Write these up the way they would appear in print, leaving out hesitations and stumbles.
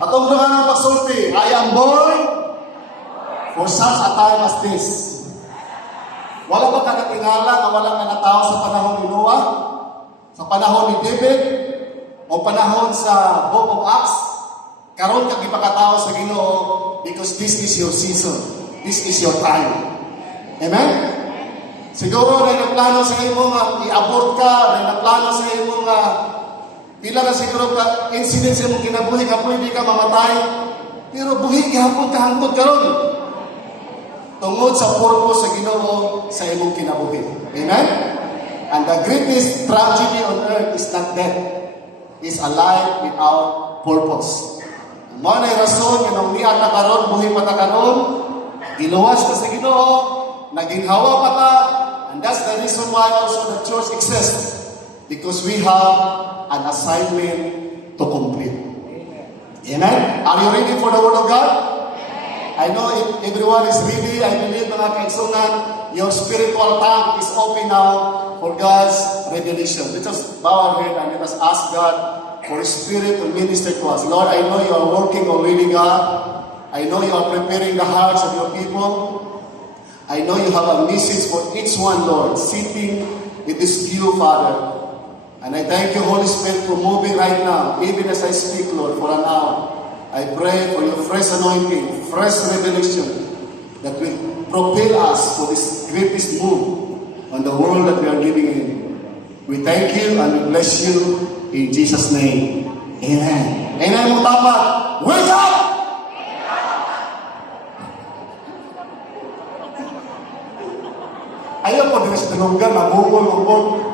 Atong duha nga pagsulti, I am born for such a time as this. Wala ba kanatingala nga wala nga natao sa panahon ni Noah? Sa panahon ni David? O panahon sa Book of Acts? Karon kag ipakatao sa Ginoo because this is your season. This is your time. Amen? Siguro na nagplano sa imo nga i-abort ka, na nagplano sa imo nga pila na siguro ka incident sa imong kinabuhi ka pwede ka mamatay. Pero buhi gihapon ka hangtod karon. Tungod sa purpose sa Ginoo sa imong kinabuhi. Amen? And the greatest tragedy on earth is not death. It's a life without purpose. Mo na rason nga nung niya ta karon, buhi pa ta karon, giluwas ka sa Ginoo, naginhawa pa ta, and that's the reason why also the church exists. Because we have an assignment to complete. Amen? Are you ready for the Word of God? I know if everyone is ready. I believe mga kaigsunan, your spiritual tank is open now for God's revelation. Let us bow our head and let us ask God for His Spirit to minister to us. Lord, I know you are working already, God. I know you are preparing the hearts of your people. I know you have a message for each one, Lord, sitting in this pew, Father. And I thank you, Holy Spirit, for moving right now, even as I speak, Lord, for an hour. I pray for your fresh anointing, fresh revelation that will propel us for this greatest move on the world that we are living in. We thank you and we bless you in Jesus' name. Amen. Amen mo tapat. Wake up! Ayaw po din sa tinunggan, nabukol.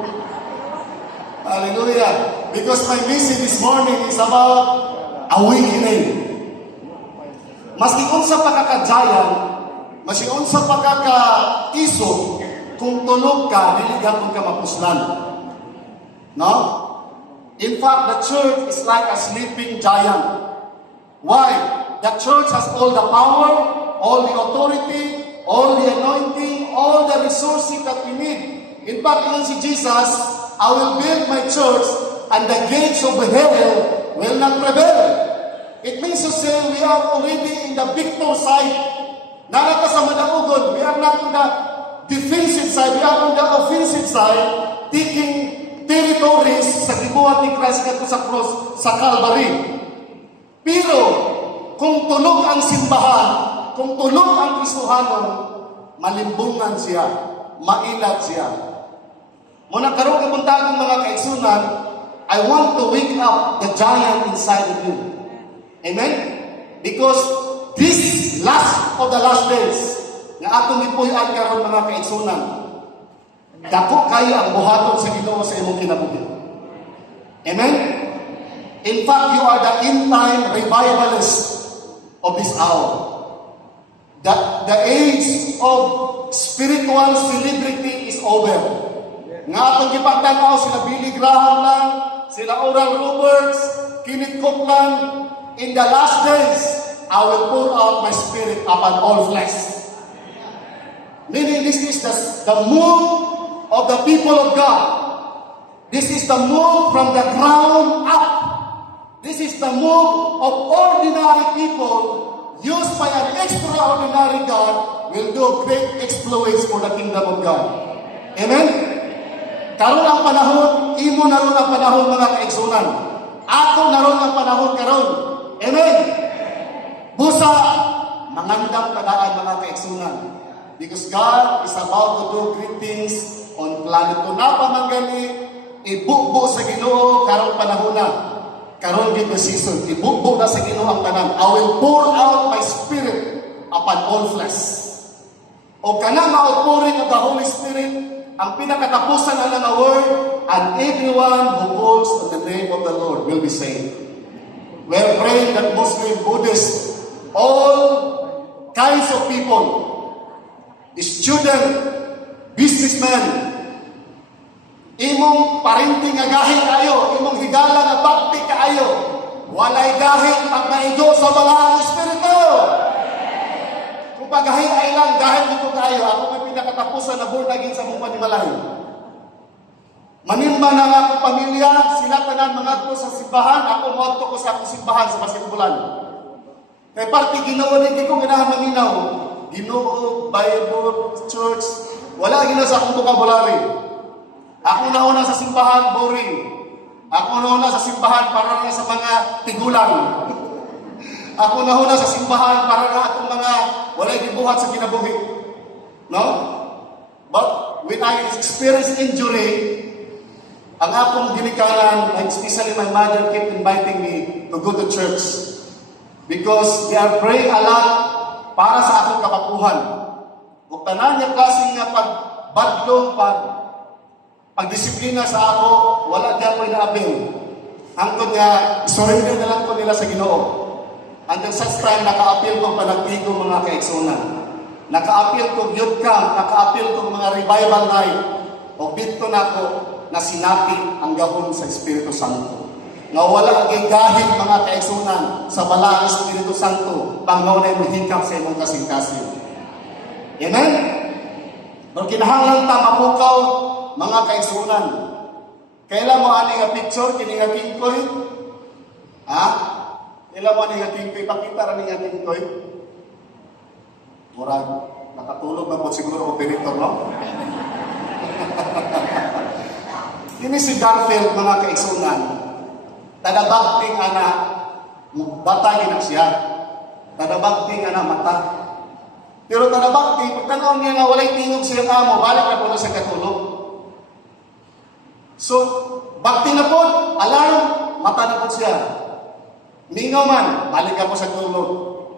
Hallelujah. Because my message this morning is about awakening. Maski unsa pa kakadyayan, maski unsa pa kaka-iso, kung tulog ka, niligapon ka mapuslan. No? In fact, the church is like a sleeping giant. Why? The church has all the power, all the authority, all the anointing, all the resources that we need. In fact, yun si Jesus, I will build my church and the gates of hell will not prevail. It means to say we are already in the victor side. Narata sa madaugon, we are not on the defensive side, we are on the offensive side, taking territories sa gibuhat ni Christ kadto sa cross sa Calvary. Pero kung tulog ang simbahan, kung tulog ang Kristohanon, malimbungan siya, mailat siya. Muna karon kabuntagan mga kaigsunan, I want to wake up the giant inside of you. Amen? Because this last of the last days, nga atong gipuy-an karon mga kaigsunan, dako kayo ang buhaton sa Ginoo sa imong kinabuhi. Amen? In fact, you are the end-time revivalist of this hour. The age of spiritual celebrity is over. Nga atong gipagtanaw sila Billy Graham lang, sila Oral Roberts, Kenneth Copeland. In the last days, I will pour out my spirit upon all flesh. Meaning this is the move of the people of God. This is the move from the ground up. This is the move of ordinary people used by an extraordinary God will do great exploits for the kingdom of God. Amen? Karon ang panahon, imo na ron ang panahon mga kaigsunan. Ako na ron ang panahon karon. Amen? Busa, mangandam tadaan mga kaigsunan. Because God is about to do great things on planet to napamanggali, ibukbo sa Ginoo karong panahon na. Karon gid the season, ibukbo na sa Ginoo ang tanan. I will pour out my spirit upon all flesh. O kana ma-outpouring of the Holy Spirit, ang pinakatapusan na nga word, and everyone who calls on the name of the Lord will be saved. We are praying that Muslim, Buddhist, all kinds of people, student, businessmen, imong parinting nga gahi kayo, imong higala nga bakti kayo, walay gahi pag maigo sa mga espiritu. Kung pagahi ay lang, gahi dito kayo, ako may pinakatapusan na born again sa mong panimalay. Manimba na nga akong pamilya, sila tanan mga ko sa simbahan, ako moadto ko sa akong simbahan sa Basimbulan. Kay parte Ginoo din ko ganahan maminaw. Ginoo, Bible, church, wala gina sa akong vocabulary. Ako nauna sa simbahan, boring. Ako nauna sa simbahan para na sa mga tigulang. Ako nauna sa simbahan para na atong mga walay gibuhat sa kinabuhi. No? But when I experience injury, ang akong ginikanan, especially my mother kept inviting me to go to church because they are praying a lot para sa akong kapakuhan. Kung tanan niya klaseng nga pagbadlong, pagdisiplina sa ako, wala diyan ko inaabil. Hangtod nga, surrender na lang ko nila sa Ginoo. Hanggang sa time, naka-appeal ko panagtigo mga kaigsunan. Naka-appeal ko youth camp, naka-appeal ko mga revival night. O bito na ko na sinapit ang gahon sa Espiritu Santo. Nga wala ang gahit mga kaigsunan sa balang Espiritu Santo pangmaw na mahikap sa imong kasing-kasing. Amen? Nung kinahanglan ta mapukaw mga kaigsunan. Kailan mo ani nga picture kini nga tingkoy? Ha? Kailan mo ani nga tingkoy? Pakita ra ni nga tingkoy. Murag nakatulog na po siguro operator, no? Ini si Garfield mga kaigsunan. Tadabagting ana batay na siya. Tadabagting ana mata. Pero tadabagting pagtanaw niya nga walay tingog siya amo, balik na po na sa katulog. So, bakti na po, alarm, mata na po siya. Mingaw man, balik ka po sa tulog.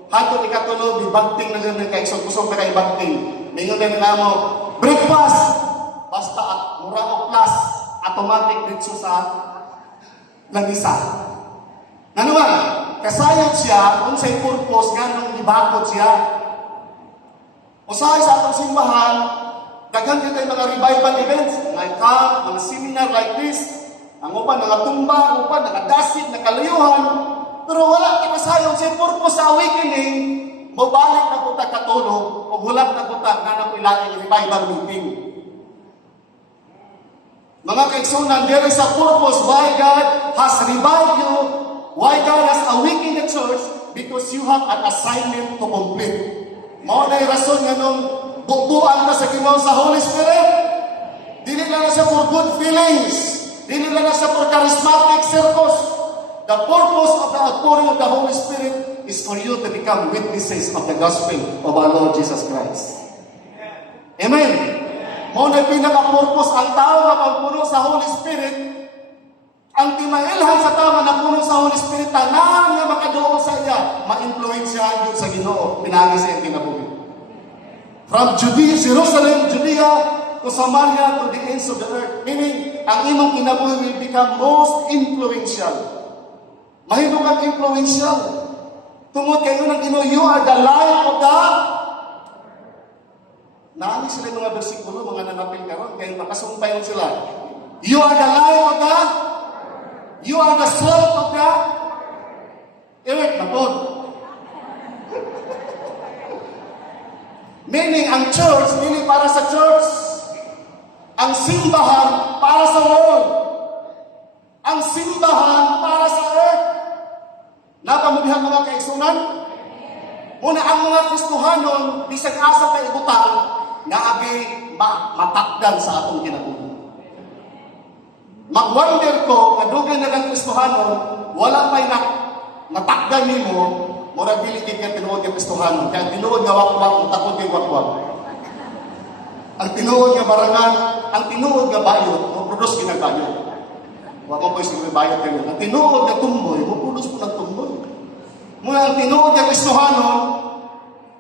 Hanto ikatulog, ibagting na siya ng kaigsunan na kay bagting. Mingaw na nila mo, breakfast! Basta at murang o plus, automatic dito sa langisa. Nanuman, kasayod siya, kung sa'y purpose, ganong ibakot siya. Usahay sa atong simbahan, daghan dito yung mga revival events, like camp, mga seminar like this, ang upan, mga tumba, ang upan, nakadasit, nakalayuhan, pero wala ka kasayod sa'y purpose sa awakening, mabalik na po ta katulog, o hulat na po ta, nga na po ilang revival meeting. Mga kaigsunan, there is a purpose why God has revived you, why God has awakened the church, because you have an assignment to complete. Mao na yung rason nga nung bubuan na sa Ginoo sa Holy Spirit. Dili lang na siya for good feelings. Dili lang na siya for charismatic circles. The purpose of the outpouring of the Holy Spirit is for you to become witnesses of the gospel of our Lord Jesus Christ. Amen. Mao na pinaka-purpose ang tao na pagpuno sa Holy Spirit, ang timailhan sa tao na puno sa Holy Spirit, tanan nga makaduol sa iya, ma-influensyahan yun sa Ginoo, pinagi sa iyang kinabuhi. From Judea, Jerusalem, Judea, to Samaria, to the ends of the earth. Meaning, ang imong kinabuhi will become most influential. Mahimo kang influential. Tungod kayo ng Ginoo, you are the light of the Naani sila mga bersikulo, mga nanapil karon, kaya makasumpay lang sila. You are the light of the, you are the salt of the earth, napod. Meaning, ang church, hindi para sa church. Ang simbahan, para sa world. Ang simbahan, para sa earth. Napamudihan mga kaigsunan? Muna ang mga Kristohanon, bisag asa kay ibutang, nga abi matakdan sa atong kinabuhi. Mag-wonder ko, kadugan na ng Kristohanon, wala may natakdan nimo, mura dili kay tinuod nga Kristohanon. Kaya tinuod nga wakwak, takot kay wakwak. Ang tinuod nga barangan, ang tinuod nga bayot, mo produce ginagbayot. Wa mo po isig bayot kayo. Ang tinuod nga tumboy, mo produce po ng tumboy. Muna ang tinuod nga Kristohanon,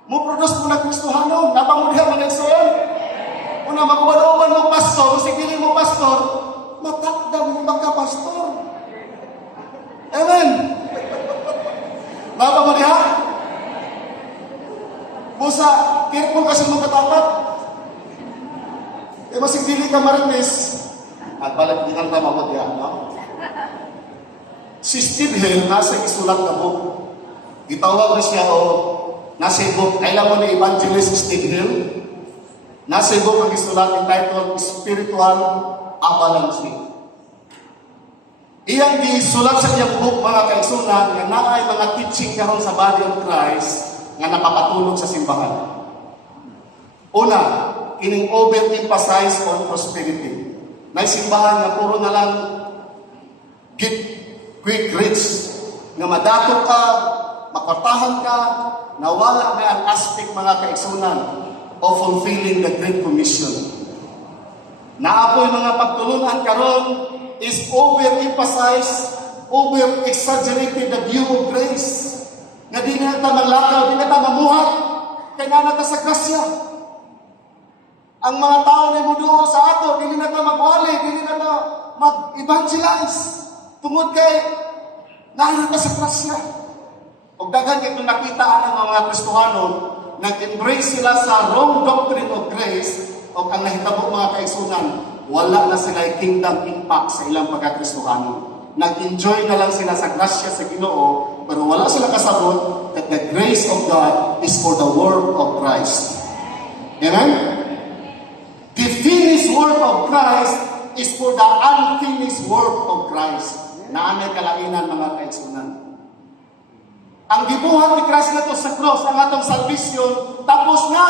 mo produce po ng Kristohanon, napangudihan mo ng soon. Una, magkubanuban mo pastor, sige mo pastor, matakdan mo magka-pastor. Amen. Napangudihan? Busa, careful kasi mong katapat. Masig dili ka marinis. At balik din ang tamawad yan, no? Si Steve Hill, nasa isulat na book. Itawag na siya, nasa book, kailan mo ni Evangelist Steve Hill? Nasa ibang ang isulat entitled Spiritual Avalanche. Iyang gisulat sa iyang book, mga kaigsunan, nga naay mga teaching karon sa body of Christ nga nakapatulog sa simbahan. Una, ining over-emphasize on prosperity. May simbahan nga puro na lang get quick rich, nga madato ka, makwartahan ka, nawala may ang aspect, mga kaigsunan, of fulfilling the Great Commission. Naapoy mga pagtulunan karon is over-emphasize, over-exaggerated the view of grace. Nga di na ta maglakaw, di na ta mamuhat, kaya na ta sa grasya. Ang mga tao na imuduo sa ato, di na ta magwali, di na ta mag-evangelize. Tungod kay, nahin ta sa grasya. O dagan ito nakita ang mga Kristohanon, nag-embrace sila sa wrong doctrine of grace, o ang nahitabo mga kaigsunan, wala na sila kingdom impact sa ilang pagkakristohanon. Nag-enjoy na lang sila sa grasya sa Ginoo, pero wala sila kasabot that the grace of God is for the work of Christ. Amen? The finished work of Christ is for the unfinished work of Christ. Naanay kalainan, mga kaigsunan. Ang gibuhat ni Christ na to sa cross, ang atong salvation, tapos na.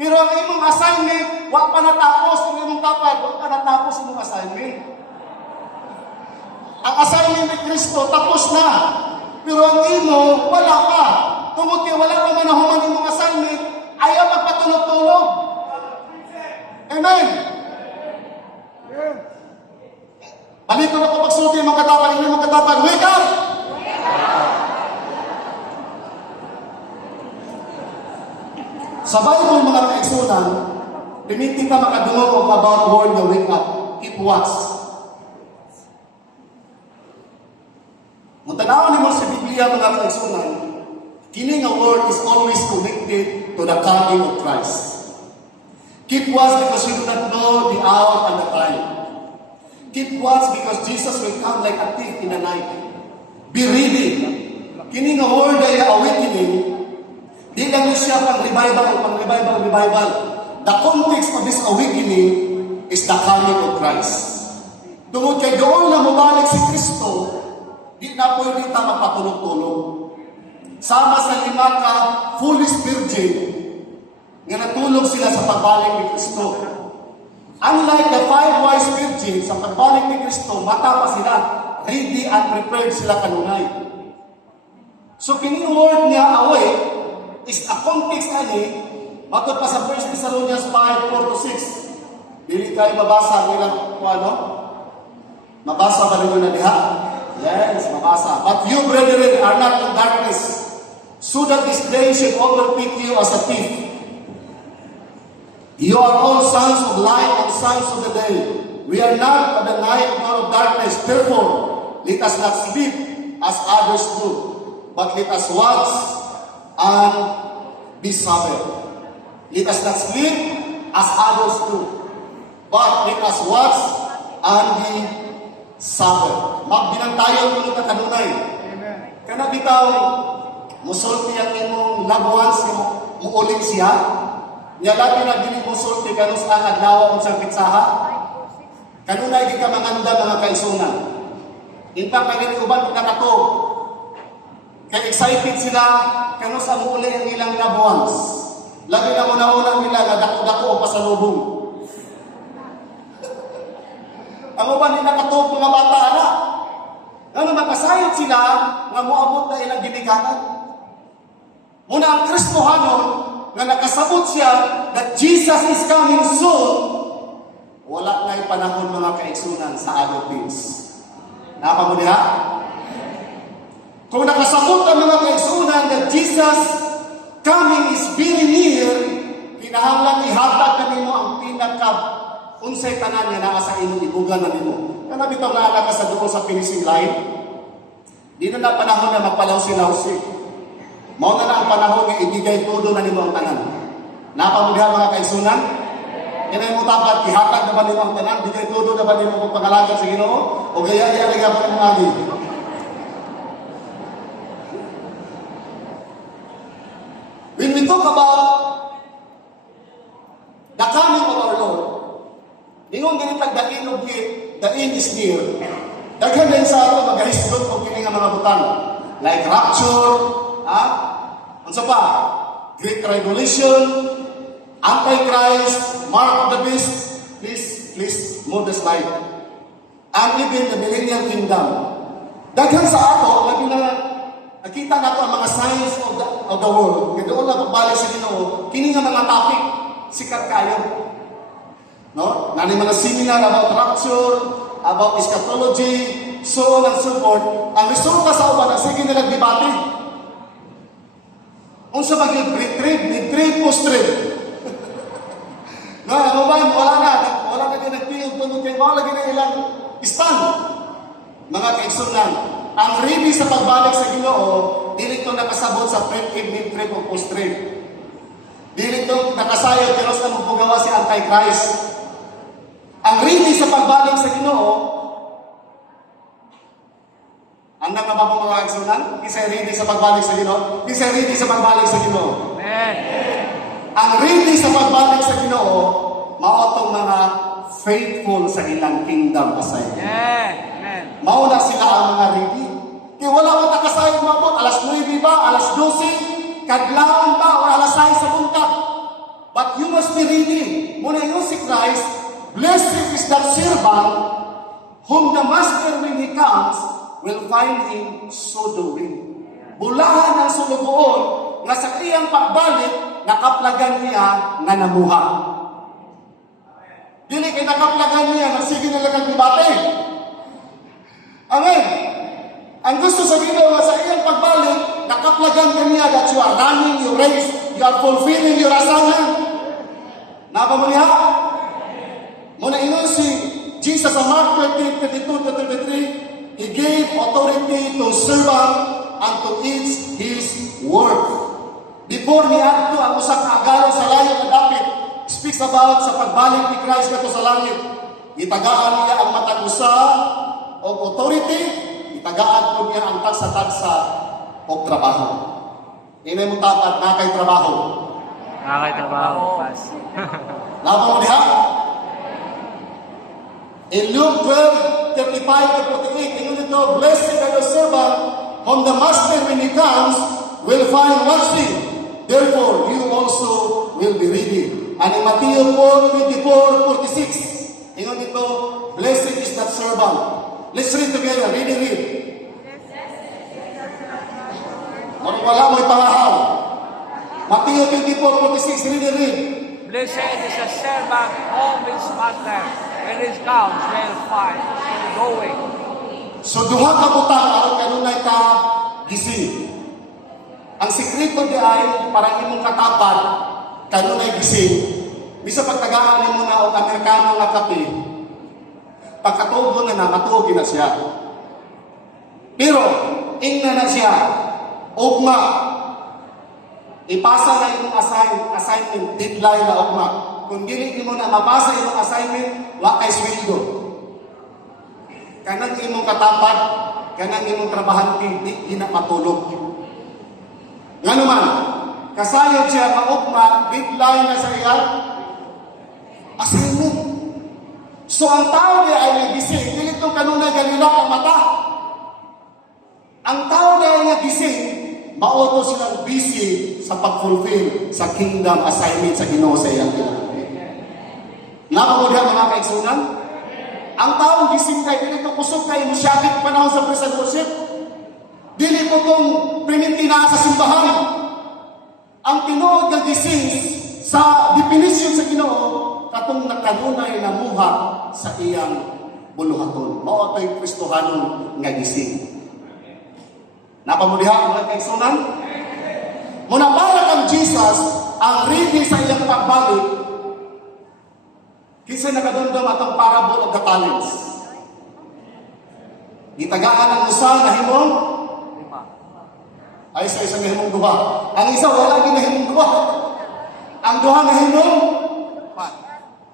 Pero ang imong assignment, wa pa natapos. Ang imong kapag, wa pa natapos imong assignment. Ang assignment ni Kristo, tapos na. Pero ang imo, wala pa. Tungod kay wala pa manahuman imong assignment, ayaw magpatulog-tulog. Amen. Balik ko na po pagsulti mga katapag, hindi mga katapag, wake up! Sa Bible, mga kaigsunan, pinitin ka makadungog about word na wake up. Keep watch. Kung tanawin mo sa Biblia, mga kaigsunan, kini nga word is always connected to the coming of Christ. Keep watch because you do not know the hour and the time. Keep watch because Jesus will come like a thief in the night. Be ready. Kini nga word ay awakening. Di lang siya pang-revival. The context of this awakening is the coming of Christ. Tungod kay doon na mabalik si Kristo, di na pwede ta magpatulog-tulog. Sama sa 5 ka foolish virgin nga natulog sila sa pagbalik ni Kristo. Unlike the 5 wise virgins, sa pagbalik ni Kristo, mata pa sila, ready and prepared sila kanunay. So kini word niya awake is a context ani, matod pa sa 1 Thessalonians 5:4-6. Dili kayo mabasa nilang ano? Mabasa ba ninyo na diha? Yes, mabasa. But you, brethren, are not in darkness, so that this day should overtake you as a thief. You are all sons of light and sons of the day. We are not of the night nor of darkness. Therefore, let us not sleep as others do, but let us watch and be sober. Let us not sleep as others do, but let us watch and be sober. Magbilang tayo ulit na kanunay. Kana bitaw, musulti ang imong loved ones, muulit siya. Nya labi na dili musulti kanus ang adlaw unsang pitsaha. Kanunay di ka manganda, mga kaigsunan. Inta pa rin uban pagkakato. Kaya excited sila, kanus ang uli ang ilang loved ones. Labi na una-una nila na dako-dako o pasalubong. Ang uban nila katog mga bata na. Ano makasayod sila nga moabot na ilang ginikanan. Muna ang Kristohanon nga nakasabot siya that Jesus is coming soon, wala na'y panahon, mga kaigsunan, sa other things. Napa mo diha? Kung nakasabot ang mga kaigsunan that Jesus coming is very near, kinahanglan ihatag na nimo ang unsay tanan nga naa sa imong ibugan na nimo. Kana bitaw naa ka sa duol sa finishing line. Di na panahon na magpalaw-silaw-si. Mao na ang panahon nga ibigay todo na nimo ang tanan. Napa mo diha, mga kaigsunan? Kaya mo tapat ihatag na ba nimo ang tanan, bigay todo na ba nimo ang pangalagan sa Ginoo o gaya-gaya nga ba nimo ani? When we talk about ingon ganitag dain og the end is near. Daghan din sa ato magahisgot og kini nga mga butang. Like rapture, unsa pa? Great Tribulation, Antichrist, Mark of the Beast. Please move the slide. And even the Millennial Kingdom. Daghan sa ato labi na nakita nato ang mga signs of the world. Kaya doon na pagbalik sa Ginoo, kini nga mga topic sikat kayo. No? Nani mga seminar about rapture, about eschatology, so on and so forth. Ang resulta sa uban, sige nilang debate. Unsa ba yung pre-trib, mid-trib, post-trib? No, ano ba? Wala na din nagpiyong tunod kayo. Wala lagi na ilang stand. Mga kaigsunan, ang ready sa pagbalik sa Ginoo, dili ito nakasabot sa pre-trib, mid-trib, o post-trib. Dili ito nakasayod, pero sa magpugawa si Antichrist. Ang ready sa pagbalik sa Ginoo, ang nakababang mga kaigsunan, isa'y ready sa pagbalik sa Ginoo, isa'y ready sa pagbalik sa Ginoo. Amen. Ang ready sa pagbalik sa Ginoo, maotong mga faithful sa ilang kingdom assignment. Amen. Mauna sila ang mga ready. Kaya wala mo nakasayang mabot, alas 9 ba, alas 12, kadlaon ba, o alas 6 sa buntag. But you must be ready. Muna yung si Christ, blessed is that servant whom the master when he comes will find him so doing. Bulahan ang sulugoon nga sa iyang pagbalik, nakaplagan niya nga namuha. Dili kay nakaplagan niya, nagsige na lang ang debate. Amen. Ang gusto sa Ginoo nga sa iyang pagbalik, nakaplagan ka niya that you are running your race, you are fulfilling your assignment. Napa mo niya? Muna ingon si Jesus sa Mark 13:22-33, He gave authority to servant and to each his work. Before niadto ang usa ka agalon sa layo nga dapit, speaks about sa pagbalik ni Christ ngadto sa langit. Itagaan niya ang matag usa og authority, itagaan po niya ang tagsa-tagsa og trabaho. Inay mo tapat na kay trabaho. Nakakaitrabaho, pas. Napa mo diha? In Luke 12:35-48, ingon dito, blessed are the servant whom the master when he comes will find watching. Therefore, you also will be ready. And in Matthew 4:24-46, ingon dito, blessed is that servant. Let's read together. Read. Wala mo ipangahaw. Matthew 24:46, read. Blessed is the servant whom his master, when he comes, will find going. So duha ka butang aron kanunay ka gising. Ang sikreto di ay para imong katapat kanunay gising. Bisa pagtagaan nimo na og Amerikano nga kape. Pagkatubo na matuog na siya. Pero ingna na siya ugma. Ipasa na imong assignment deadline na ugma. Kung dili mo na mabasa imong assignment, wa kay sweldo. Kanang imong katapat, kanang imong trabahante, di na matulog. Nga naman, kasayod siya maugma, deadline na sa iya, assignment. So ang tao niya ay nagising, dili itong kanunay galilak ang mata. Ang tao niya ay nagising, mauto silang busy sa pag-fulfill sa kingdom assignment sa Ginoo sa iyang kinabuhi. Napamudya mga kaigsunan? Ang taong gising kay, dili ko kusog kay musyagit panahon sa praise and worship. Dili ko kung primintina sa simbahan. Ang tinuod nga gising sa definition sa Ginoo, katong nakanunay na muha sa iyang buluhaton. Mao to'y Kristohanon nga gising. Napamudya mga kaigsunan? Muna para kang Jesus, ang ready sa iyang pagbalik, kinsa nakadundom atong parable of the talents. Gitagaan ang usa na himong ay sa isang himong duha. Ang isa wala gyud na himong duha. Ang duha na himong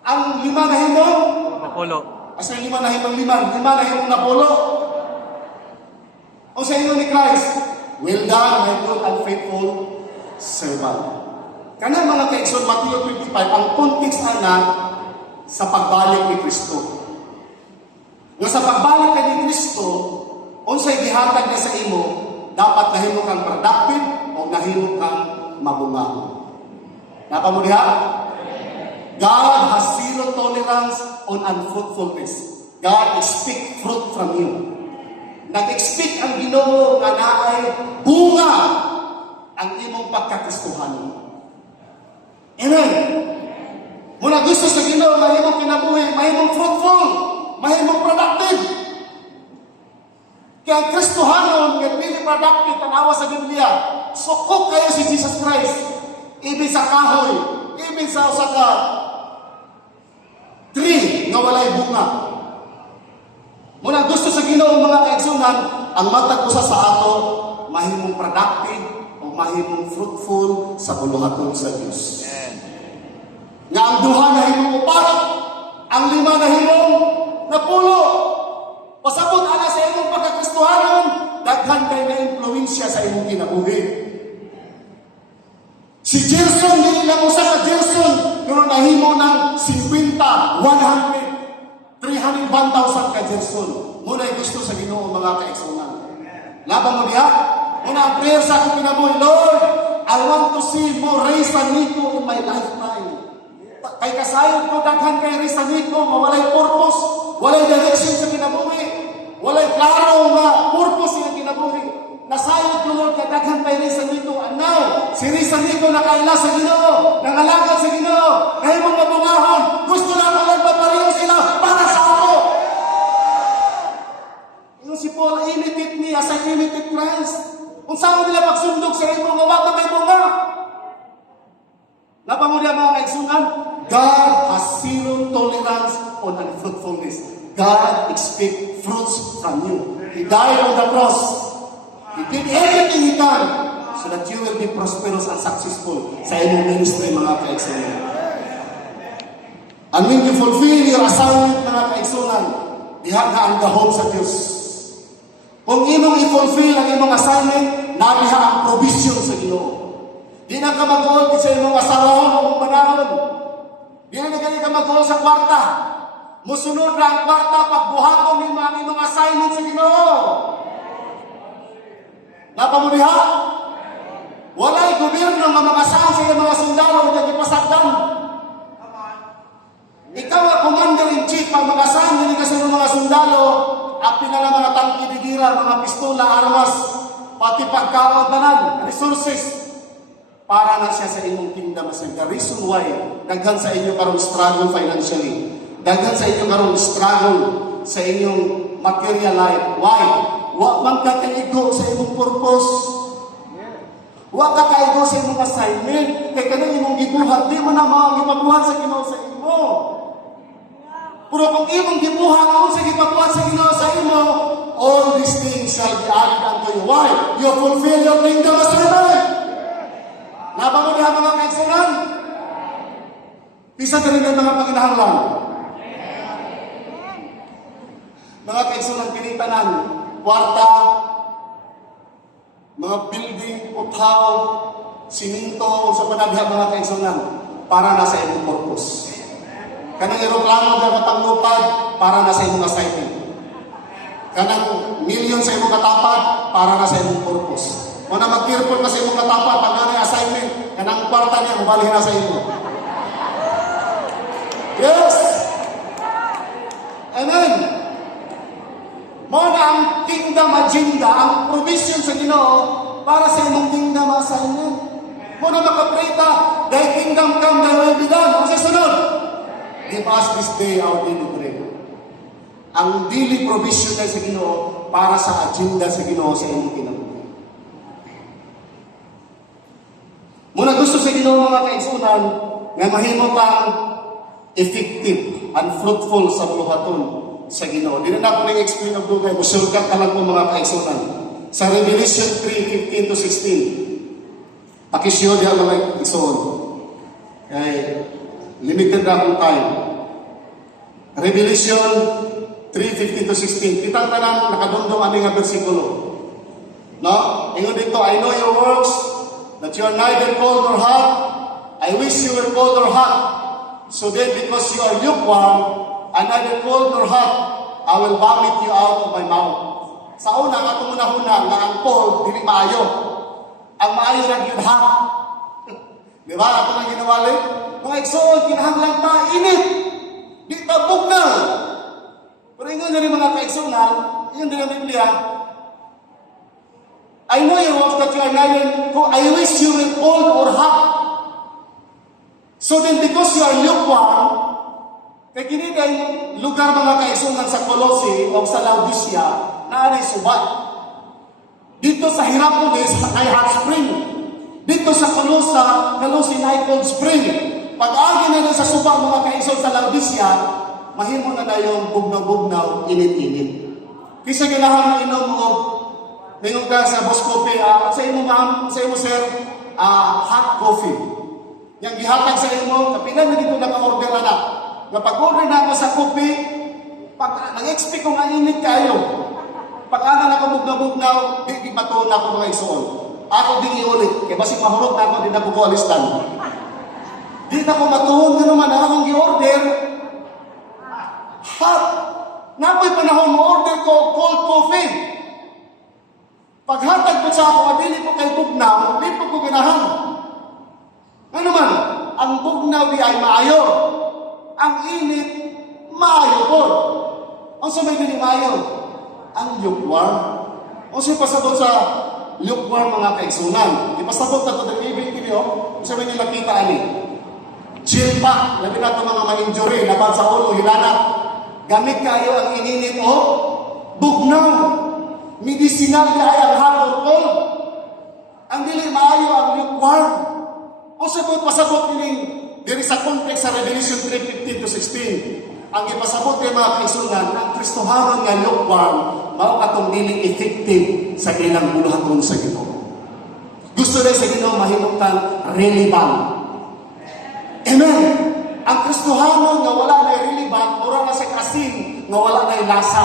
ang lima na himong Mapulo. asa lima na himong lima na himong napulo. O sa inyo ni Christ, well done, my good and faithful servant. Kana mga kaigsoon, Matthew 25, ang context ana, sa pagbalik ni Kristo. Nga sa pagbalik kay ni Kristo, unsay gihatag na sa imo, dapat nahimo kang productive o nahimo kang mabunga. Napa mo diha? God has zero tolerance on unfruitfulness. God expect fruit from you. Nag-expect ang Ginoo nga naay bunga ang imong pagkakristohanon. Amen. Muna gusto sa Ginoo nga imong kinabuhi, mahimong fruitful, mahimong productive. Kaya ang Kristohanon nga pili productive tanawa sa Biblia, sukok kayo si Jesus Christ. Ibig sa kahoy, ibig sa usaka tree nga walay bunga. Muna gusto sa Ginoo mga kaigsunan, ang matag usa sa ato mahimong productive o mahimong fruitful sa buluhaton sa Dios. Nga ang duha na himong upat, ang lima na himong napulo. Pasabot ana sa imong pagkakristohanon, daghan kay na impluwensya sa imong kinabuhi. Si Gerson, hindi lang usa ka Gerson, pero nahimo ng 50, 100, 301,000 ka Gerson. Muna'y gusto sa Ginoo mga kaigsunan. Laban mo diha? Muna ang prayer sa akong kinabuhi, Lord, I want to see more race than Nico in my lifetime. Kay kasayod ko, daghan kay race than Nico, walay purpose, walay direction sa kinabuhi, walay klaro nga purpose sa kinabuhi. Nasayod ko, Lord, kay daghan kay race than Nico. And now, si race than Nico nakaila sa Ginoo, nangalagad sa Ginoo, kaya mong mabungahon, gusto na ako nagpapareho sila para sa ako. Yung si Paul, imitate me as I imitate Christ. Kung saan nila pagsundog sa imo nga wag may bunga. Napamuli ang mga kaigsunan, God has zero tolerance on unfruitfulness. God expects fruits from you. He died on the cross. He did everything He can so that you will be prosperous and successful sa imong ministry mga kaigsunan. And when you fulfill your assignment mga kaigsunan, diha na ang gahom sa Diyos. Kung imong i-fulfill ang imong assignment, nabiha ang provision sa Ginoo. Di na ka mag-uol sa imong asawahon o mong manahon. Di na ka mag-uol sa kwarta. Musunod na ang kwarta pagbuhaton nimo ang imong assignment sa Ginoo. Napamuliha? Walay gobyerno nga mag-asahan sa iyong mga sundalo na ipasagdan. Ikaw ang commander-in-chief, ang mag-asahan nila sa iyong mga sundalo, apin na mga tangki digira, mga pistola, armas, pati pagkauntanan, resources, para na siya sa inyong kingdom. The reason why, daghan sa inyo karong struggle financially, daghan sa inyo karong struggle sa inyong material life. Why? Wa man ka kaigo sa imong purpose. Wa ka kaigo sa imong assignment. Kaya kanang imong gibuhat, di mo na mga gipabuhat sa Ginoo sa imo. Pero kung imong gibuhat kung sa gipabuhat sa Ginoo sa imo, all these things shall be added unto you. Why? You fulfill your kingdom assignment. Nabang mo niya mga kaigsunan? Pisa ka rin ang mga pakinahanglan. Mga kaigsunan, pinitanan, kwarta, mga building, uthaw, siminto, kung sa panagha mga kaigsunan, para nasa imong purpose. Kanang aeroplano na katanglupad, para nasa imong assignment. Kanang milyon sa imong katapad, para nasa imong purpose. Kung na mag-careful ka sa imong katapad, pag nanay assignment, kanang kwarta niya, mabalik na sa imo. Yes! Amen! Mo na ang kingdom agenda, ang provision sa Ginoo para sa imong kingdom assignment. Mo na makaprita, thy kingdom come, thy will be done. Ang sasunod, give us this day our daily bread. Ang daily provision na sa Ginoo para sa agenda sa Ginoo sa imong kinabuhi. Muna gusto sa Ginoo mga kaigsunan nga mahimo kang effective and fruitful sa buluhaton sa Ginoo. Di na ako nag-explain og dugay, musulkat ka lang po mga kaigsunan. Sa Revelation 3:15 to 16. Pakisyo diha mga kaigsunan. Kay limited na akong time. Revelation 3:15 to 16. Kitang tanan nakadundong ani nga bersikulo. No? Ingon dito, I know your works, that you are neither cold nor hot. I wish you were cold or hot. So then, because you are lukewarm, and neither cold nor hot, I will vomit you out of my mouth. Sa una, nga tumuna-huna, nga ang cold, dili maayo. Ang maayo lang yun hot. Di ba? Ito lang ginawali. Mga igsoon, kinahanglan ta, init. Di tabog na. Pero ingon na rin mga kaigsunan, yun din ang Biblia, I know your works that you are neither, I wish you were cold or hot. So then, because you are lukewarm, kaya kini kay lugar mga kaigsunan sa Colossae o sa Laodicea, na anay subat. Dito sa Hierapolis ay hot spring. Dito sa Colossae ay cold spring. Pag-agi na sa suba mga kaigsunan sa Laodicea, mahimo na na yung bugnaw-bugnaw, init-init. Kisa ganahan inom mo, mingon ka sa Boss Coffee, sa imo ma'am, sa imo sir, hot coffee. Yang gihatag sa imo, kapilan na dito naka-order na. Nga pag-order na ako sa coffee, nag-expect ko nga init kayo. Pag-ana na ako bugnaw-bugnaw, di matuon na ako mga isuon. Ako di iulit, kaya basig mahurot na ako, di na ko alistan. Di na ko matuon, nga naman, akong gi-order, hot. Napoy panahon mo order ko cold coffee. Paghatag ko sa ako, adili ko kay bugnaw, di po ko ganahan. Ano man, ang bugnaw di ay maayo. Ang init, maayo po. Ang sabay din maayo, ang lukewarm. Ang sabay pasabot sa lukewarm mga kaigsunan. Ipasabot na ito, nag-ibig niyo, ang sabay niyo nakita ani. Chill pa, labi na ito mga ma-injury, laban sa ulo, hilanat. Gamit kayo ang ininit o bugnaw. Medicinal na ay ang hot or cold. Ang dili maayo ang lukewarm. O sabot pasabot niling diri sa context sa Revelation 3:15 to 16. Ang ipasabot ng mga kaigsunan, ang Kristohanon nga lukewarm, mao katong dili effective sa ilang buluhaton sa Ginoo. Gusto rin sa Ginoo mahimutang relevant. Amen. Ang Kristohanon nga wala na relevant, mura na sa asin, nga wala na lasa.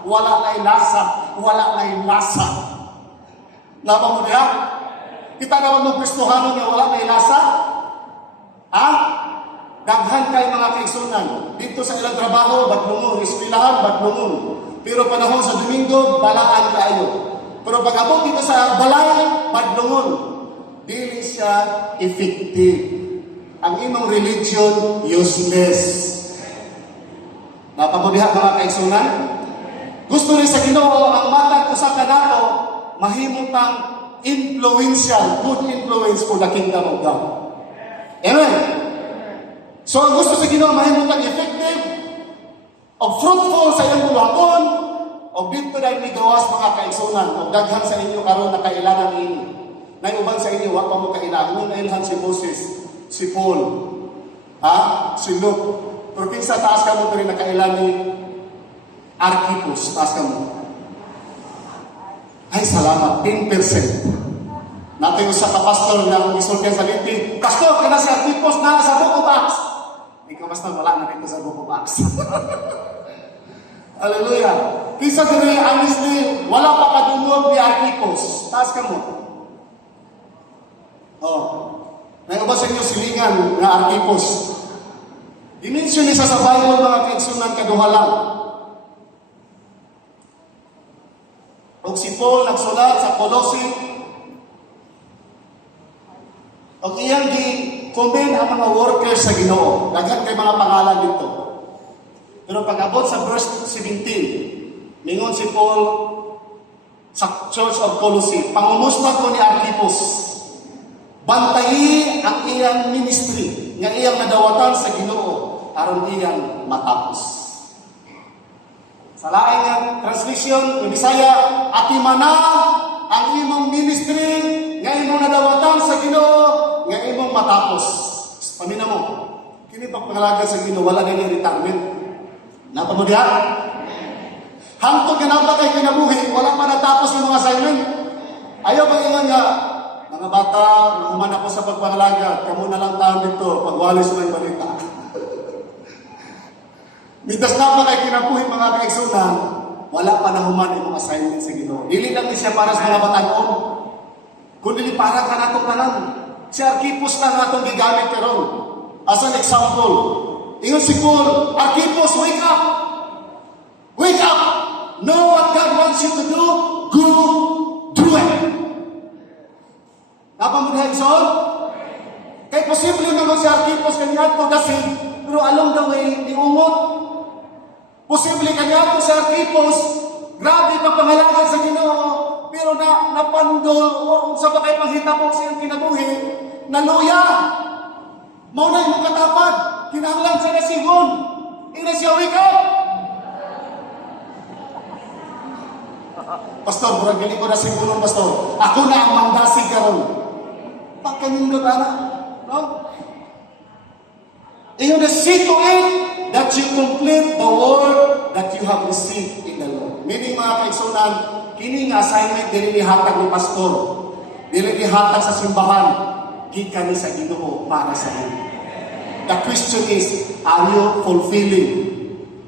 Wala na lasa. Wala na lasa. Laban mo niya? Kita naman ng Kristohanon nga wala na lasa? Ha? Daghan kay mga kaigsunan. Dito sa ilang trabaho, badlungon. Eskwelahan, badlungon. Pero panahon sa Domingo, balaan kayo. Pero pag-abot dito sa balay, badlungon. Dili siya effective. Ang imong religion, useless. Napabudihan mga kaigsunan? Gusto rin sa Ginoo ang matag ko sa kanato, mahimutang influential, good influence for the kingdom of God. Amen? So ang gusto sa Ginoo, mahimutang effective, o fruitful sa iyong buluhaton, o dito dahil migawas mga kaigsunan, o daghan sa inyo karon na kailangan ini. Naiuban sa inyo, wak pa mo kailangan. Nung nailhan si Moses, si Paul, si Luke. Pero kinsa taas ka mo ito rin nakailan ni Archippus, taas ka mo. Ay, salamat, 10%. Natin yung sa kapastor na isulkan sa linti, Pastor, kaya si Archippus na sa Book of Acts. Ikaw, Pastor, wala na rin sa Book of Acts. Hallelujah. Kinsa din honestly, wala pa kadungog ni Archippus. Taas ka mo. May iba sa inyo silingan na Archippus. I-mention niya sa Bible mga kaigsunan kaduhalang. O si Paul nagsulat sa Colossae. O iyang gi-commend ang mga workers sa Ginoo. Daghan kay mga pangalan dito. Pero pag-abot sa verse 17, mingon si Paul sa Church of Colossae, pangumusta ko ni Archippus. Bantayi ang iyang ministry, nga iyang nadawatan sa Ginoo, aron iyang matapos. Sa laing nga translation, yung Bisaya, atimana ang imong ministry, nga imong nadawatan sa Ginoo, nga imong matapos. Pamina mo, kini pagpangalaga sa Ginoo, wala na yung retirement. Napamudya? Hangtod ka na ba kay kinabuhi, wala pa natapos yung mga assignment. Ayaw ba ingon nga, mga bata, nahuman ako sa pagpangalaga, kamo na lang tahan dito, pagwalis mo yung balita. Mitas na pa kay kinabuhi mga kaigsunan, wala pa nahuman yung mga assignment sa Ginoo. Dili lang siya para sa mga batanon, kundi para ka natong tanan. Si Archippus lang natong gigamit karon. As an example, ingon si Paul, Archippus, wake up! Wake up! Know what God wants you to do? Go do it! Napamudhay, son? Kaya posible naman si Archippus kanyan to dasin, pero along the way, di umot. Posible kanyan to si Archippus, grabe pagpangalagan sa Ginoo, pero napandol, o sa bakay panghitabo siyang kinabuhi, naluya. Maunay mo katapad, kinahanglan sa nasigon. Ina siya, wake up! Pastor, murag gali ko na sigulong, Pastor. Ako na ang mandasig karon. Pagkanindot, anak. No? You see to it that you complete the word that you have received in the Lord. Meaning, mga kaigsunan, kini nga assignment dili ni hatag ni pastor. Dili ni hatag sa simbahan. Gikan ni sa Ginoo para sa iyo. The question is, are you fulfilling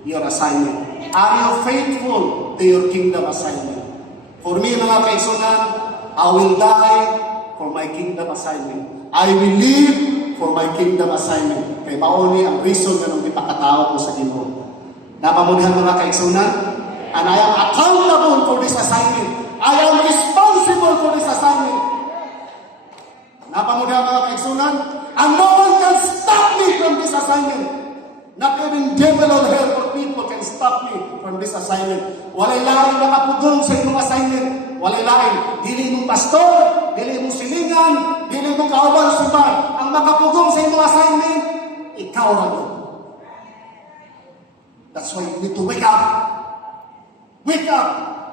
your assignment? Are you faithful to your kingdom assignment? For me, mga kaigsunan, I will die for my kingdom assignment. I will live for my kingdom assignment. Kaya mauni ang reason na nung ipakatao ko sa Ginoo. Napamunihan mga kaigsunan, and I am accountable for this assignment. I am responsible for this assignment. Napamunihan mga kaigsunan, and no one can stop me from this assignment. Not even devil or hell or people can stop me from this assignment. Walay laing nakapugong sa inyong assignment. Walay laing, dili mong pastor, dili mong silingan, dili mong kauban simbahan. Ang makapugong sa inyong assignment, ikaw lang. That's why you need to wake up. Wake up.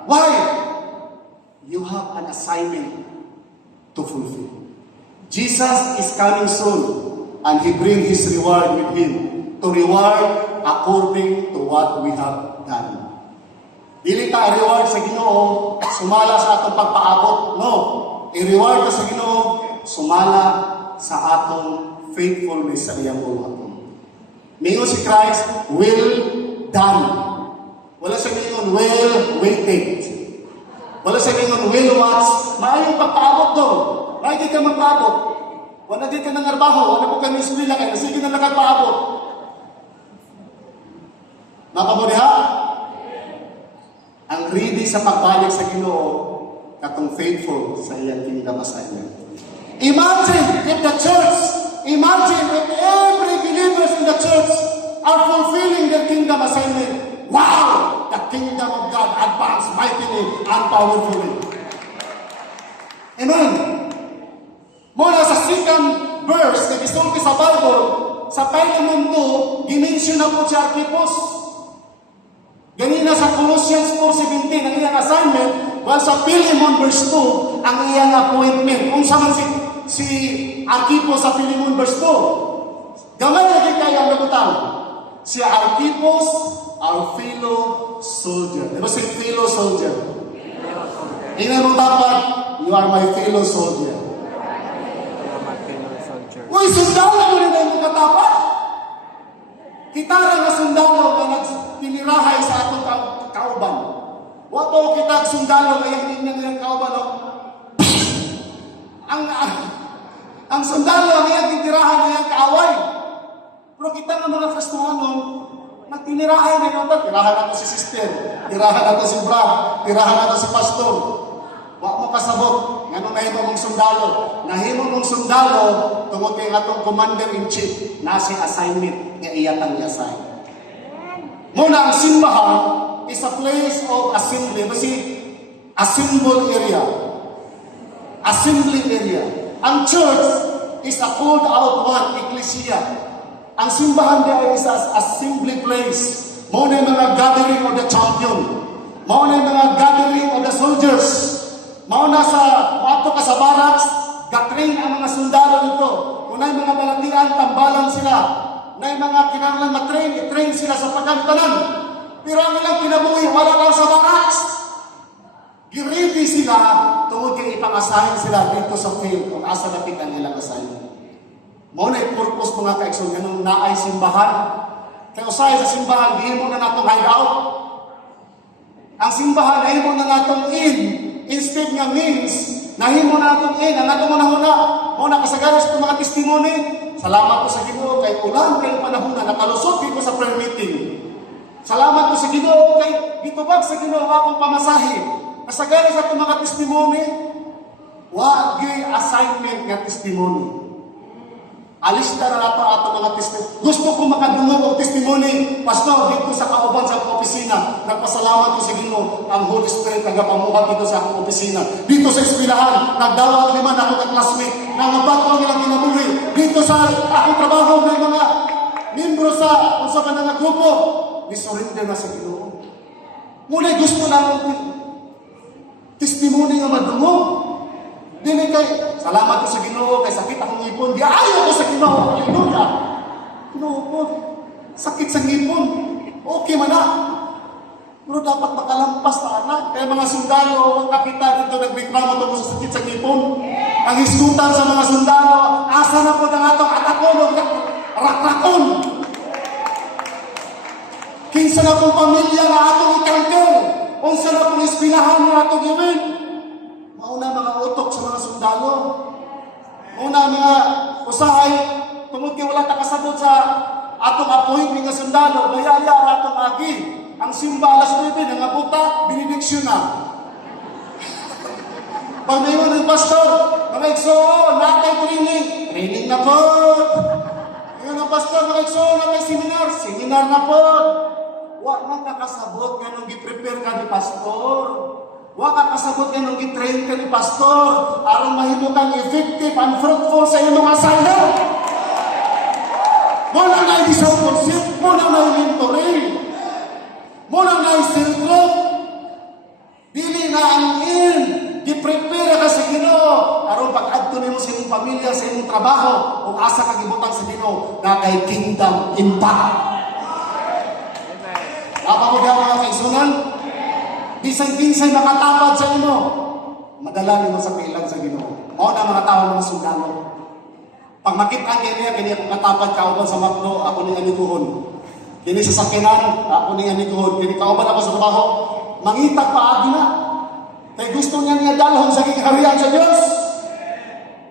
Why? You have an assignment to fulfill. Jesus is coming soon, and He bring His reward with Him. To reward according to what we have done. Dili ta reward sa Ginoo sumala sa atong pagpaabot. No. I-reward ta sa Ginoo sumala sa atong faithfulness sa iyang buhaton. Mingon si Christ, well done. Wala sa mingon, well waited. Wala sa mingon, well watched. Maayong pagpaabot doon. Maayong di ka magpaabot. Wala di ka nangarbaho. Wala po kami isuli lang. Sige na lang paabot. Napamuniha? Ang ready sa pagbalik sa Ginoo katong faithful sa iyang kingdom assignment. Imagine if the church, imagine if every believers in the church are fulfilling their kingdom assignment. Wow! The kingdom of God advanced mightily and powerfully. Amen? Mula sa second verse na gisulti sa Bible, sa Philemon 2, gimension na po si Archippus. Ganina sa Colossians 4:17 ang iyang assignment, while sa Philemon verse 2 ang iyang appointment. Kung saan si Archippus sa Philemon verse 2. Gamay lagi kayo ang nabutan. Si Archippus, our fellow soldier. Diba si fellow soldier? Ina mo dapat, you are my fellow soldier. Uy, sundalo mo rin ang katapat. Kita rin na sundalo na nagtinirahay sa atong kauban. Wato kita sundalo na yung inyang kauban. No? ang sundalo ang iyang titirahan na yung kaaway. Pero kita nga mga Kristohanon, nagtinirahay na yung tirahan nato si sister, tirahan nato si brad, tirahan nato si pastor. Wa mo kasabot, ngano nahimo mong sundalo. Nahimo mong sundalo tungod kay atong commander-in-chief na si assignment nga iya tang i-assign. Muna ang simbahan is a place of assembly, kasi assemble area. Assembly area. Ang church is a called out one, ecclesia. Ang simbahan dia is an assembly place. Muna yung mga gathering of the champion. Muna yung mga gathering of the soldiers. Mauna sa wato ka sa barracks, gatrain ang mga sundalo nito. Kung na mga balatian, tambalan sila. Na mga kinahanglan matrain, i-train sila sa pagkantanan. Pero ang ilang kinabuhi, wala lang sa barracks. Giredy sila, tungod kay ipang-asahin sila dito sa field kung asa napit ang ilang assignment. Mauna yung purpose mga kaigsoon, ganun naay simbahan. Kaya usay sa simbahan, dihin mo na natong hideout. Ang simbahan, dihin mo na natong in. Instead nga means, nahimo na itong ang atong manahuna, O nakasagaran sa mga testimony. Salamat ko sa Ginoo kay ulan kay panahon na nakalusot dito sa prayer meeting. Salamat ko sa Ginoo kay gitubag sa Ginoo ang akong pamasahe. Kasagaran sa mga testimony, wa gyud assignment nga testimony. Alista na nato ato mga testimony. Gusto ko makadungog og testimony, pastor, dito sa kauban sa akong opisina. Nagpasalamat ko sa Ginoo ang Holy Spirit nagapamuhat dito sa akong opisina. Dito sa eskwelahan, nagdawat liman ako ka classmate nga nabato ang ilang kinabuhi. Dito sa akong trabaho ng mga membro sa unsa man nga grupo, ni-surrender na sa Ginoo. Muna gusto na akong testimony nga madungog. Dili kay salamat ko sa Ginoo kay sakit akong ngipon. Di ayaw ko sa Ginoo. Hallelujah. Ginoo po. Sakit sa ngipon. Okay man na. Pero dapat makalampas ta anak. Kaya mga sundalo, ang kapita dito nagbikrama to sa sakit sa ngipon. Ang iskutan sa mga sundalo, asa na po ng atong atakon o rakrakon. Kinsa na pong pamilya na atong ikangkel. Unsa na pong ispinahan na atong gawin. Mauna mga utok sa mga sundalo. Mauna mga usahay, tungod kay wala takasabot sa atong appointment nga sundalo, bayaya atong agi. Ang simba alas 9, nangabuta, benediksyon na. Pag mayon ng pastor, mga igsoon, natay training na po. Ngayon ng pastor, mga igsoon, natay seminar na po. Wa man nakasabot nga nung gi-prepare ka ni pastor. Wa ka kasabot nga nung gitrain ka ni pastor aron mahimo kang effective and fruitful sa imong assignment. Mo lang na discipleship, mo lang na mentoring, mo lang na self-growth. Dili na ang giprepare ka sa Ginoo aron pag-adto nimo sa imong pamilya, sa imong trabaho, kung asa ka gibutang sa Ginoo na kay kingdom impact. Apa mo mga kaigsunan? Bisan-bisan makatapad sa imo. Madala nimo sa pilan sa Ginoo. Mao na mga tao mga sundalo. Pag makita niya kini ako katapad kauban sa makdo, ako ni anikuhon. Kini sa sakinan, ako ni anikuhon. Kini kauban ako sa trabaho, mangitag paagi na. Kay gusto niya dalhon sa kaharian sa Dios.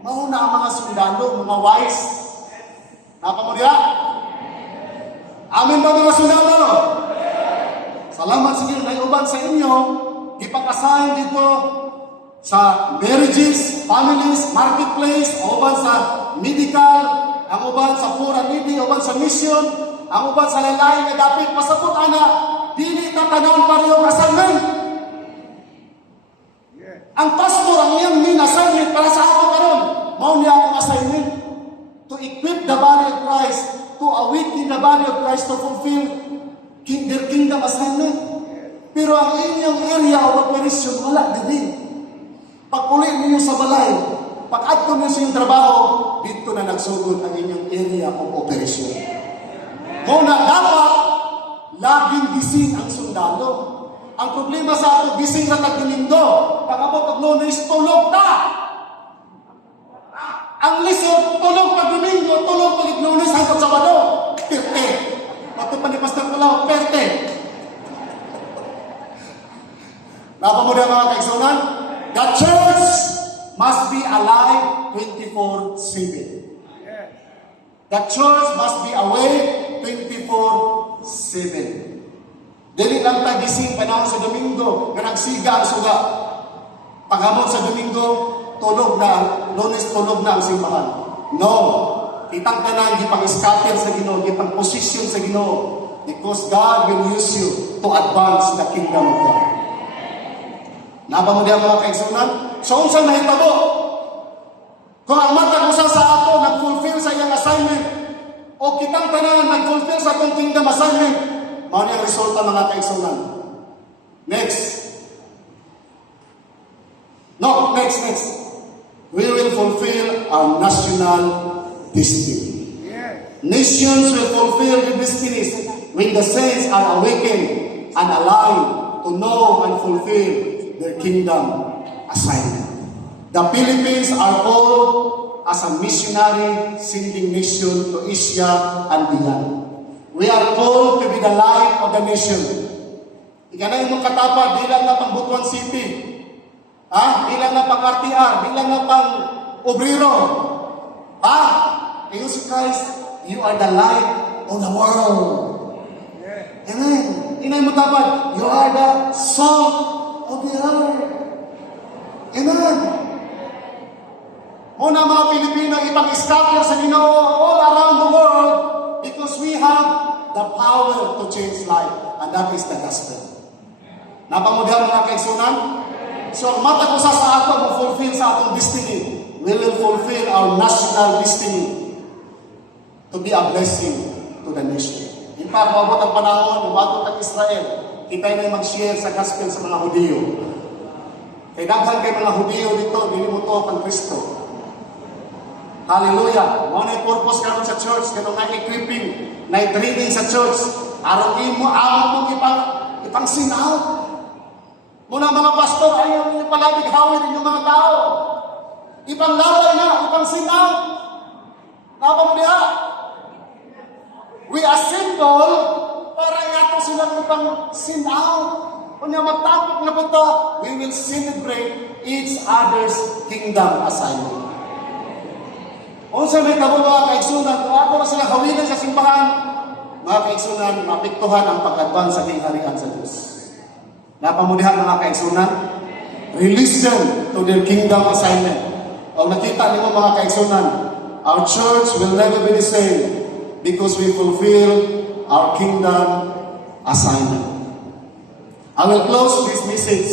Mao na ang mga sundalo, mga wise. Napa mo diha? Amen ba mga sundalo? Salamat sa inyo, naiuban sa inyo, ipag-assign dito sa marriages, families, marketplace, uban sa medical, ang uban sa poor and needy, uban sa mission, ang uban sa lalay na dapat pasapot ana, dili ka tanan pareho assignment. Ang pastor ang iyang main assignment para sa ako karon, mao niya akong assignment to equip the body of Christ, to awaken the body of Christ to fulfill their kingdom assignment. Pero ang inyong area of operation, wala din. Pag-uli ninyo sa balay, pag-adto ninyo sa inyong trabaho, dito na nagsugod ang inyong area of operation. Muna dapat, laging gising ang sundalo. Ang problema sa ato, gising na tag-Domingo. Pag-abot ang Lunes, tulog ta! Ang lisod, tulog pag-Domingo, tulog pag-Lunes hanggang Sabado. Perte. Bato pa ni Pastor Kulaw, perte. Napa mo na mga kaigsunan? The church must be alive 24/7. The church must be awake 24/7. Dili lang tagising panahon sa Domingo na nagsiga ang suga. Paghamon sa Domingo, tulog na, Lunes tulog na ang simbahan. No. Kitang tanan gipang-scatter sa Ginoo, gipang-position sa Ginoo, because God will use you to advance the kingdom of God. Napa mo diyan mga kaigsunan? So unsa nahitabo? Kung ang matag usa sa ato nag-fulfill sa iyang assignment, o kitang tanan nag-fulfill sa atong kingdom assignment, mao ni ang resulta mga kaigsunan. Next. We will fulfill our national destiny. Nations will fulfill their destinies when the saints are awakened and alive to know and fulfill their kingdom assignment. The Philippines are called as a missionary sending nation to Asia and beyond. We are called to be the light of the nation. Ikanay mong katapad, di lang na pang Butuan City, di lang na pang RTR, di lang na pang obrero, Ha? Ingon si Christ, you are the light of the world. Amen. Inay mo tapad, you are the salt of the earth. Amen. Muna mga Pilipino, ipag-scatter sa Ginoo all around the world because we have the power to change life, and that is the gospel. Napamudyan mga kaigsunan? So, ang mata ko sa ato mo fulfill sa atong destiny. We will fulfill our national destiny to be a blessing to the nation. In fact, mabot ang panahon, umatot ang Israel, kita na mag-share sa gospel sa mga Hudiyo. Kaya daghan kay mga Hudiyo dito, dili mo to kang Kristo. Hallelujah! Mo na purpose karon sa church, kanong na-equipping, na-training sa church, aron imo amon mong ipang sinaw. Muna mga pastor, ayaw niyo palabig hawin yung mga tao. Ibang lalay na, ibang sinaw. Napang diha. We assemble para yato silang ibang sinaw. Kung yung magtapok na punto, we will celebrate each other's kingdom assignment. Kung sa may tabo mga kaigsunan, kung ako na sila hawinan sa simbahan, mga kaigsunan, mapiktuhan ang pag-advance sa kingharian sa Diyos. Napamudihan mga kaigsunan, release them to their kingdom assignment. O nakita niyo mga kaigsunan, our church will never be the same because we fulfill our kingdom assignment. I will close this message.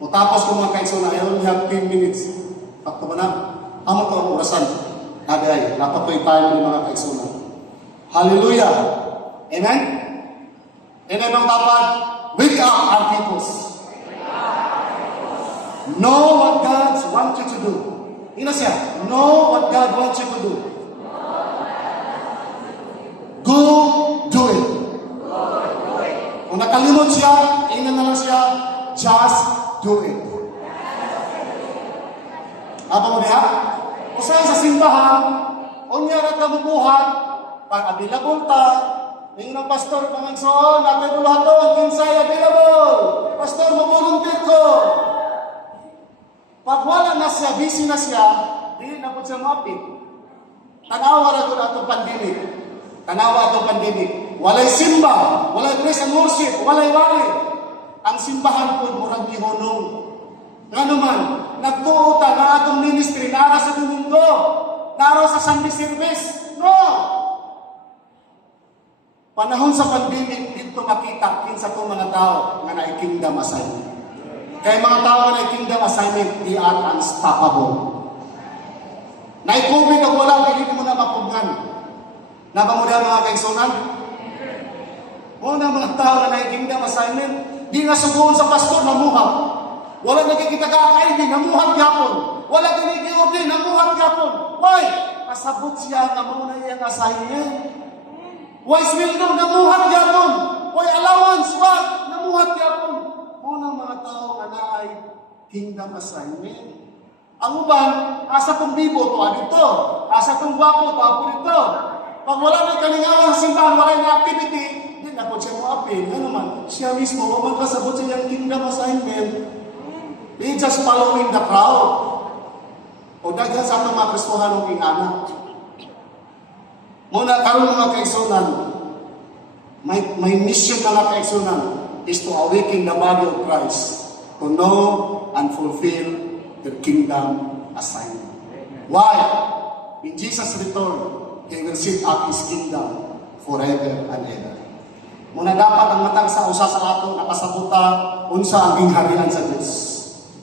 Matapos ko mga kaigsunan, I only have 10 minutes. Pakto ba na? Amo to ang orasan. Aday, dapat ko tayo ng mga kaigsunan. Hallelujah! Amen? Amen ang dapat. Wake up our peoples. Know what God wants you to do. Ina siya, know what God wants you to do. Go do it. Kung nakalimot siya, ina na lang siya, just do it. Apa mo diha? Usahay sa simbahan, unya na tabubuhan, pag available ta, yung ng pastor pangagsoon, natin bulaton, kinsay available. Pastor, mag-volunteer ko. Pag wala na siya, busy na siya, di na po siya mapit. Tanawa na ko na itong pandemic. Tanawa itong pandemic. Walay simba, walay praise and worship, walay wali. Ang simbahan po, murang gihunong. Nga naman, nagtuuta na atong ministry, nara sa Domingo, nara sa Sunday service. No! Panahon sa pandemic, dito makita kinsa itong mga tao nga na-kingdom assignment. Kaya mga tao nga na-kingdom assignment, they are unstoppable. Na-COVID o wala, hindi mo na mapugnan. Napamuda mga kaigsunan? Muna mga tao nga na-kingdom assignment, di nga suguon sa pastor, namuhat. Wala nagkikita ka ay di, namuhat yapon. Wala kinikiod din, namuhat yapon. Why? Kasabot siya nga muna iyang assignment. Why sweldo? Namuhat yapon. Why allowance? Why? Namuhat yapon. Muna mga tao nga na ay kingdom assignment. Ang uban, asa kong bibo to dito. Asa kong gwapo to ako dito. Pag wala na kalingawan sa simbahan, wala na activity, hindi na po siya mo appeal. Nga naman, siya mismo, kung magkasabot sa iyang kingdom assignment, he just following the crowd. O daghan sa itong mga Kristohan ng ingana. Muna, karon mga kaigsunan, my mission mga kaigsunan is to awaken the body of Christ to know and fulfill their kingdom assignment. Why? In Jesus' return, He will sit up His kingdom forever and ever. Muna dapat ang matang sa usa sa ato nakasabuta unsa ang gingharian sa Dios.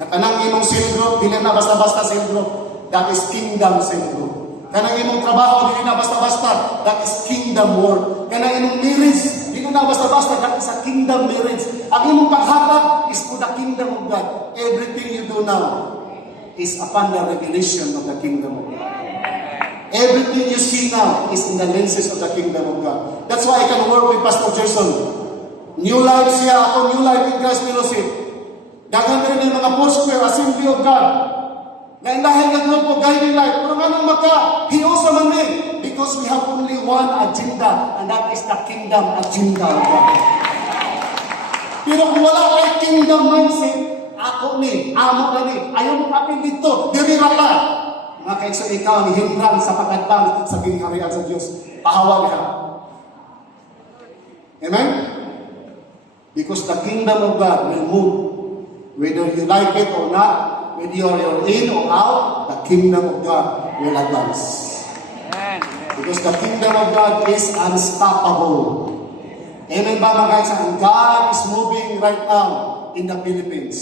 Kanang imong cell group, dili na basta-basta cell group. That is kingdom cell group. Kanang imong trabaho, dili na basta-basta. That is kingdom work. Kanang imong marriage, dili na basta-basta. That is a kingdom marriage. Ang imong paghatag is for the kingdom of God. Everything you do now is upon the revelation of the kingdom of God. Everything you see now is in the lenses of the kingdom of God. That's why I can work with Pastor Jason. New life siya ako, new life in Christ Fellowship. Dagan rin yung mga Foursquare, Assembly of God. Na dahil nga grupo, guiding life. Pero nga nung maka, he also man me. Because we have only one agenda, and that is the kingdom agenda of God. Pero kung wala ay kingdom mindset, ako ni, amo ka ni, ayaw mo kapin dito, diri rata. Mga kaigso ikaw ni hindran sa pag-advance sa gingharian sa Dios. Pahawa niya. Amen? Because the kingdom of God will move. Whether you like it or not, whether you're in or out, the kingdom of God will advance. Amen. Because the kingdom of God is unstoppable. Amen ba mga guys? And God is moving right now in the Philippines.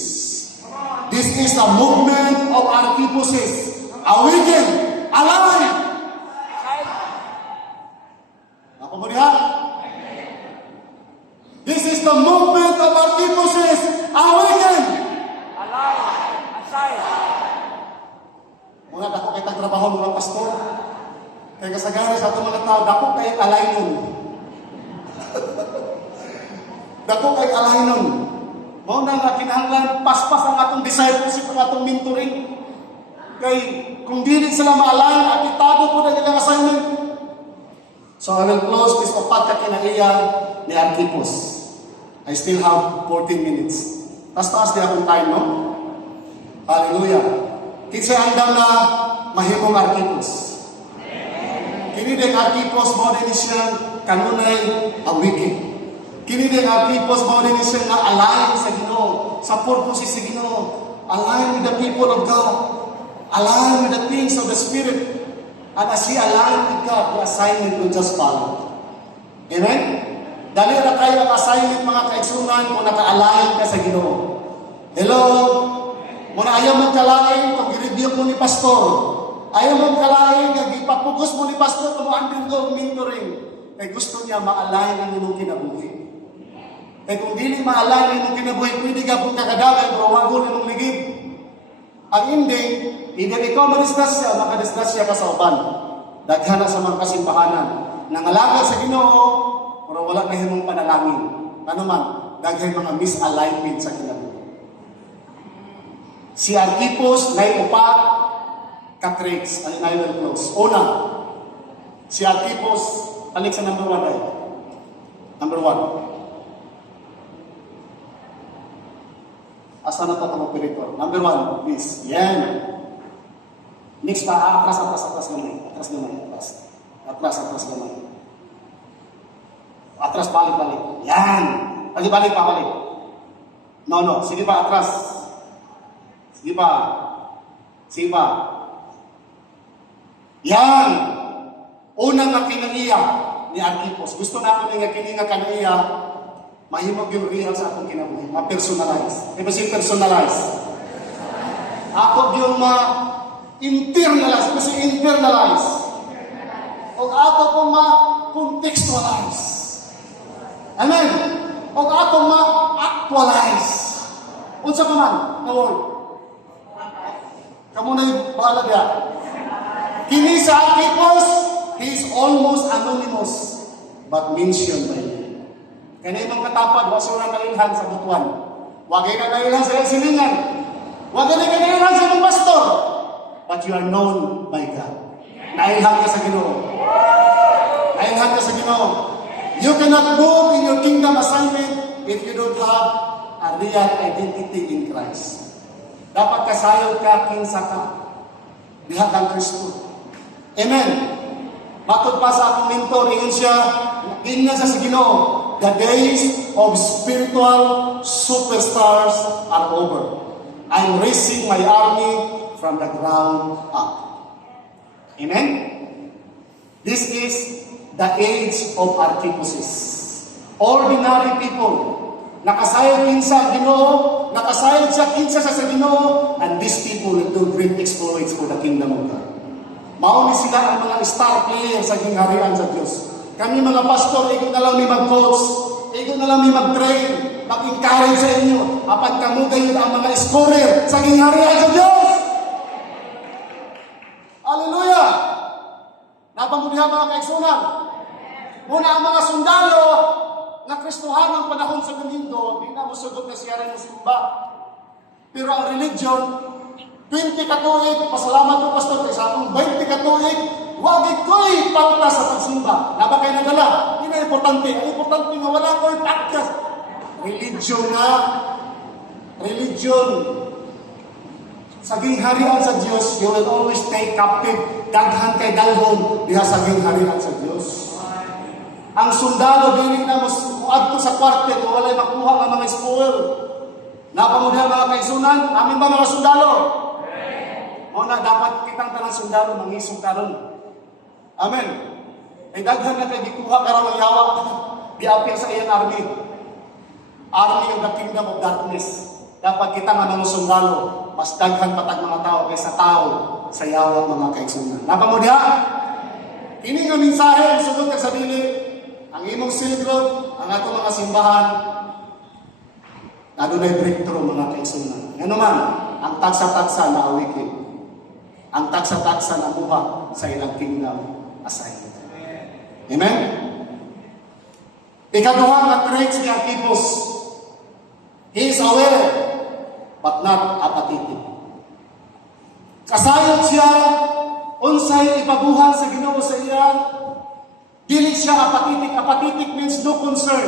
This is a movement of Arquiposis. Awaken! Alive! Ako mo diha? This is the movement of Arquiposis. Awaken! Alive. Aside. Muna dako kay tagtrabaho mga pastor. Kay kasagari sa itong mga tao, dako kay alaynon. Dako kay alaynon. Mao na nga kinahanglan paspas ang atong discipleship, ang atong mentoring. Kay kung dili sila ma-align, apitado po na nilang assignment. So I will close this upat ka kinaiya ni Arquipos. I still have 14 minutes. Taas-taas di akong time, no? Hallelujah. Kinsa andam na mahimong Arquipos. Kini din Arquipos mo din siyang kanunay awikin. Kini din Arquipos mo din siyang na-align sa Ginoo, sa purpose sa Ginoo. Align with the people of God. Align with the things of the Spirit. And as he aligned with God, the assignment will just follow. Amen? Dali na kayo ang assignment mga kaigsunan kung naka-align ka sa Ginoo. Hello? Muna ayaw mong kalain kung i-review mo ni pastor. Ayaw mong kalain kung ipapugos mo ni pastor kung undergo mentoring. Kaya gusto niya ma-align ang inyong kinabuhi. Kaya kung dili ma-align ang inyong kinabuhi, pwede ka pong kakadagan pero wagon inyong ligid. Ang ending, either ikaw madisgrasya, makadisgrasya ka sa uban. Daghana sa mga kasimbahanan. Nangalaga sa Ginoo, pero wala na himong panalangin. Ano man, daghay mga misalignment sa kinabuhi. Si Arquipos na upat ka-traits, and I will close. Una, si Arquipos, balik sa number 1 ay. Number 1. Asa na ito ang operator? Number 1, please. Yan. Next pa, atras gamay. Atras gamay. Atras, balik. Yan. Balik pa. No. Sige pa, atras. Sige pa. Yan. Unang nga kinaiya ni Arquipos. Gusto na ako nga kininga kanaiya, mahimog yung real sa akong kinabuhi. Ma-personalize. Diba si personalize? Ako yung ma-internalize. Diba si internalize? O ako kong ma-contextualize. Amen? O ako ma-actualize. Unsa pa man, na word. Kamu na yung bahala niya. Kini sa Arquipos, he is almost anonymous, but mentioned by name. Kaya ibang katapad, wasura na ilhan sa butuan. Wagay ka na ilhan sa silingan. Wagay ka na ilhan sa mga pastor. But you are known by God. Nailhan ka sa Ginoo. You cannot move in your kingdom assignment if you don't have a real identity in Christ. Dapat kasayod ka, kinsa ka. Diha kang Kristo. Amen. Matod pa sa akong mentor, ingon siya, gingan sa Ginoo. The days of spiritual superstars are over. I'm raising my army from the ground up. Amen? This is the age of Arquiposis. Ordinary people. Nakasayod kinsa Ginoo, nakasayod sa kinsa sa Ginoo, and these people will do great exploits for the kingdom of God. Mauni sila ang mga star players sa gingharian sa Diyos. Kami mga pastor, ikaw na lang may mag-coach, ikaw na lang may mag-train, mag-encourage sa inyo, apat kamu gayon ang mga scorer sa gingharian sa Diyos. Hallelujah! Napamulihan mga kaigsunan. Muna ang mga sundalo na Kristohan ng panahon sa Domingo, di na musugod na siya rin simba. Pero ang religion, 20 katuig, pasalamat ko pastor, isa akong 20 katuig, wag ko'y pakta sa pagsimba. Naba kayo nagala, hindi na importante. Ang importante nga wala ko'y pakta. Religion na. Religion. Sa gingharian sa Dios, you will always take captive. Daghan kay dalhon diha sa gingharian sa Dios. Ang sundalo dili na muadto sa kwartel kung walay makuha nga mga spoil. Napamudihan mga kaisunan, amin ba mga sundalo? O na dapat kitang tanang sundalo mangisog karon. Amen. Ay daghan na kay gikuha karon ang yawa. Giapil sa iyang army. Army of the kingdom of darkness. Dapat kita nga mga sundalo, mas daghan patag mga tao kaysa tao sa yawa mga kaigsunan. Napamudiha? Ini nga mensahe sugod kag sa dili ang imong silgrod, ang ato mga simbahan, adunay breakthrough mga kaigsunan. Ano man, ang tagsa-tagsa na awikin. Ang tagsa-tagsa na buha sa ilang kingdom assignment. Amen? Ikaduha nga traits ni Archippus. He is aware, but not apathetic. Kasayod siya, unsay ipabuhat sa Ginoo sa iya, dili siya apathetic. Apathetic means no concern.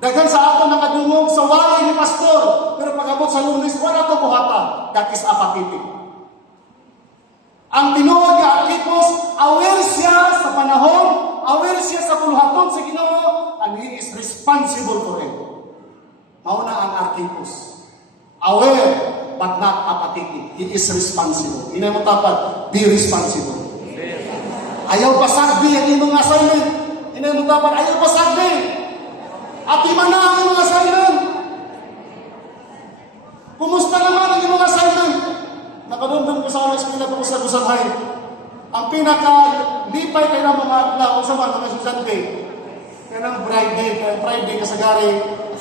Daghan sa ato nakadungog sa wali ni pastor, pero pag-abot sa Lunes, wala to buhata. That is apathetic. Ang tinuod nga Archippus, aware siya sa panahon, aware siya sa puluhaton sa Ginoo, and he is responsible for it. Mauna ang Archippus. Aware, but not apathetic. He is responsible. Inay mo tapat, be responsible. Ayaw pasagdi ang imong assignment. Inay mo tapat, ayaw pasagdi. Ati man na ang imong assignment. Kumusta naman ang imong assignment? Nakadundong ko sa oras kila ko sa Gusanhay. Ang pinaka-lipay kayo ng mga adlaw, kung sa mga estudyante, kaya ng Friday kasagari,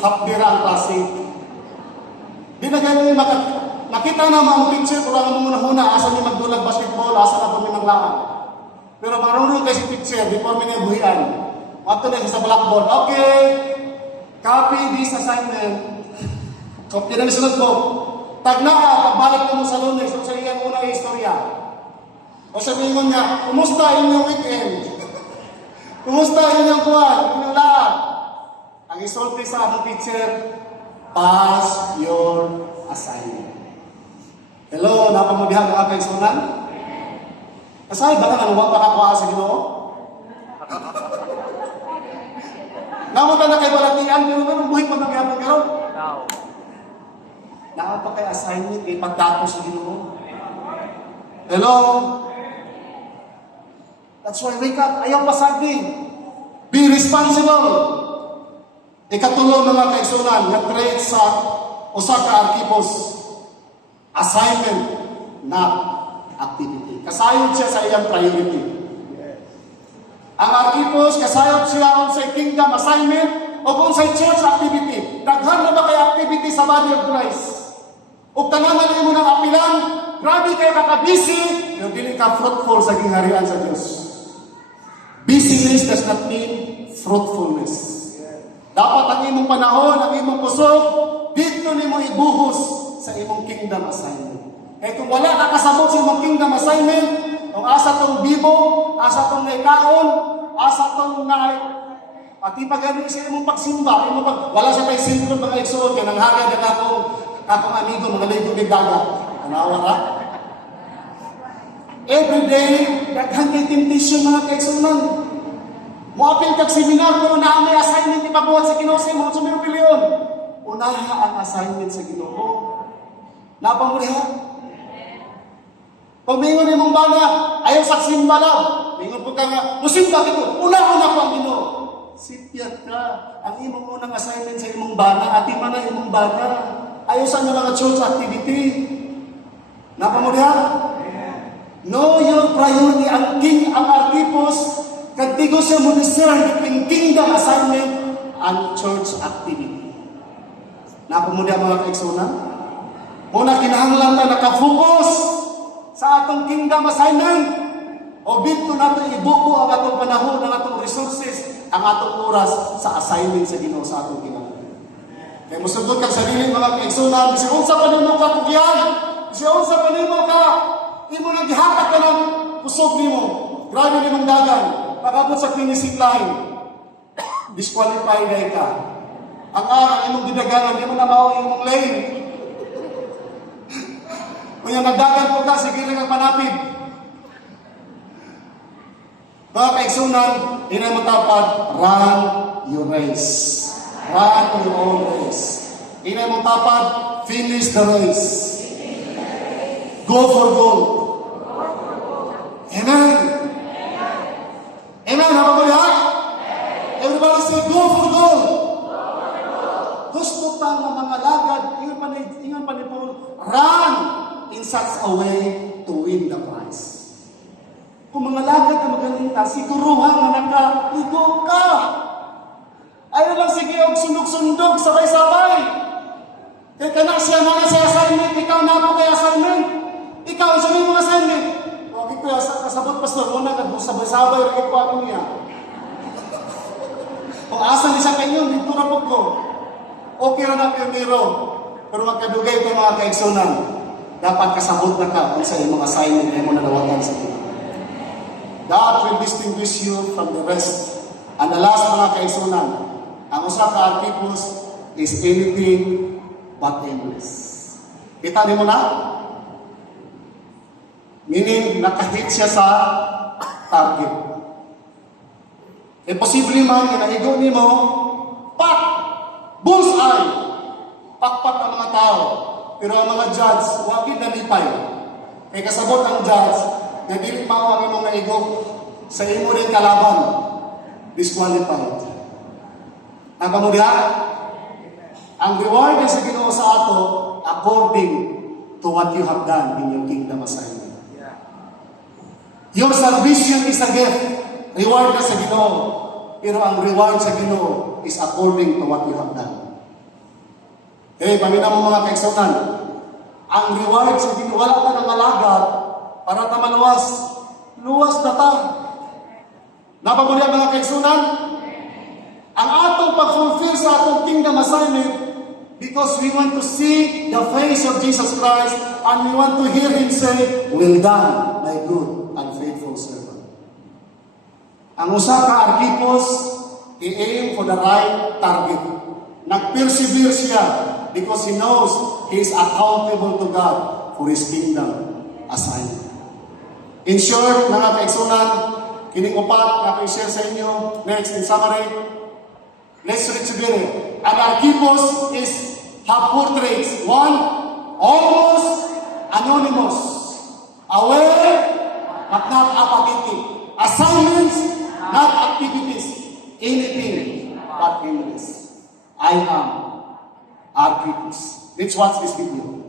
hapdira ang klase. Di na ganyan nakita naman ang picture, kung lang mo muna, asa niyo magdulag basketball, asa na po minanglaan. Pero marunong kayo si picture, before mo niya buhian. Mato na sa blackboard, okay, copy this assignment. Copy na misunod ko. Tag na ka, pagbalik ko mo sa Lunes, so sa iyang unang istorya. O sabihin niya, kumusta inyong weekend? Kumusta inyong kuwan? Inyong lahat? Ang isulti sa ating teacher, pass your assignment. Hello, napamudihan mga kaigsunan? Kasay ba ka nanuwa pa kakuha sa Ginoo? Namunta na kay balatian, pero ganun buhay pa nagyapon karon? Now, Naapa kay assignment kay pagtapos sa Ginoo. Hello? That's why wake up. Ayaw pasagdi. Be responsible. Ikatulo mga kaigsunan, nga trait sa usa ka Archippus. Assignment, not activity. Kasayod siya sa iyang priority. Ang Archippus, kasayod siya sa kingdom assignment o kung sa church activity. Daghan na ba kay activity sa body of Christ? O tanangan mo ng apilan, grabe kayo kakabisi, yung dili ka fruitful sa gingharian sa Diyos. Busyness does not mean fruitfulness. Dapat ang imong panahon, ang imong pusok, dito nimo ibuhos sa imong kingdom assignment. Kaya kung wala ka kasabot sa imong kingdom assignment, kung asa tong bibo, asa tong naikaon, asa tong pati pag ano sa imong pagsimba, wala sa may sintro mga igsoon, kaya nanghagad ang akong amigo, mga libog ng dagat. Anawa ka? Every day, daghan kay temptation mga kaigsunan. Muapil kag seminar, pero na may assignment ipabuhat sa Ginoo sa imong sumilyon. Unaha ang assignment sa Ginoo. Napamuliha? Pag mingon imong bana, ayaw sa simba lang. Mingon po ka nga, musimba ko, una-una ko ang Ginoo. Sipyat ka. Ang imong unang assignment sa imong bana, ati man na imong bana. Ayaw sa mga church activity. Napamuliha? Know your priority. Ang Archippus, kantigo siya mo discern between kingdom assignment and church activity. Napamuliha mga kaigsunan? Muna kinahanglan na nakafocus sa atong kingdom assignment. O dito natin ibuko ang atong panahon, ang atong resources, ang atong oras sa assignment sa Ginoo sa atong kinabuhi. Kaya musugod kang sarili mga kaigsunan, kasi unsa pa nimo ka kugihan, kasi unsa pa nimo ka, imo nang gihatak ka ng kusog nimo, grabe nimong dagan, pag-abot sa finishing line, disqualified na ka. Ang imong gidaganan, di mo na mao imong lane. Kung yung nagdagan po ka, sige rin ang panapid. Mga kaigsunan, hindi mo dapat run your race. Run your own race. Hindi mo dapat finish the race. Go for gold. Amen. Amen. Apa mo yan? Everybody say, go for gold. Gusto pa ng mga lagad, ingan panipon, run in such a way to win the prize. Kung mga lagad na magaling ta, siguruhan na nakaligo ka. Ayaw lang sige og sundog-sundog, sabay-sabay. Kaya kanak siya na sa assignment, ikaw na ako kay assignment. Ikaw, isa mo mga assignment. Okay ko, kasabot pastor, muna sabay-sabay, rin ko ako niya. Kung asa ni sa kanyo, dito na po ko. Okay na na pionero. Pero magkadugay ko mga kaigsunan, dapat kasabot na ka kung sa iyong mga assignment na mo nanawagan sa iyo. God will distinguish you from the rest. And the last mga kaigsunan, ang usa ka archipos is anything but aimless. Kita niyo na? Meaning, nakahit siya sa target. E posible man, inaigo ni mo, pak! Bullseye! Pakpak ang mga tao. Pero ang mga judge, wakid na lipay. Kaya kasabot ang judge, na dili mao ang imong naigo sa imo rin kalaban. Disqualified. Ang kamudiha, ang reward ay sa Ginoo sa ato according to what you have done in your kingdom assignment. Your salvation is a gift. Reward na sa Ginoo. Pero ang reward sa Ginoo is according to what you have done. Eh, pamina mo mga kaigsunan, ang reward sa Ginoo, wala ka ng alagad para ta maluwas. Luwas na ta. Napamuli mga kaigsunan? Ang atong pag-fulfill sa atong kingdom assignment because we want to see the face of Jesus Christ and we want to hear Him say, "Well done, my good and faithful servant." Ang usa ka archipos, i-aim for the right target. Nag-persevere siya because he knows he is accountable to God for his kingdom assignment. In short, mga kaigsunan, kining upat na i-share sa inyo. Next, in summary, let's read together. An archipos have four traits. One, almost anonymous. Aware, but not apathetic. Assignments, not activities. Anything but aimless. I am archipos. Let's watch this video.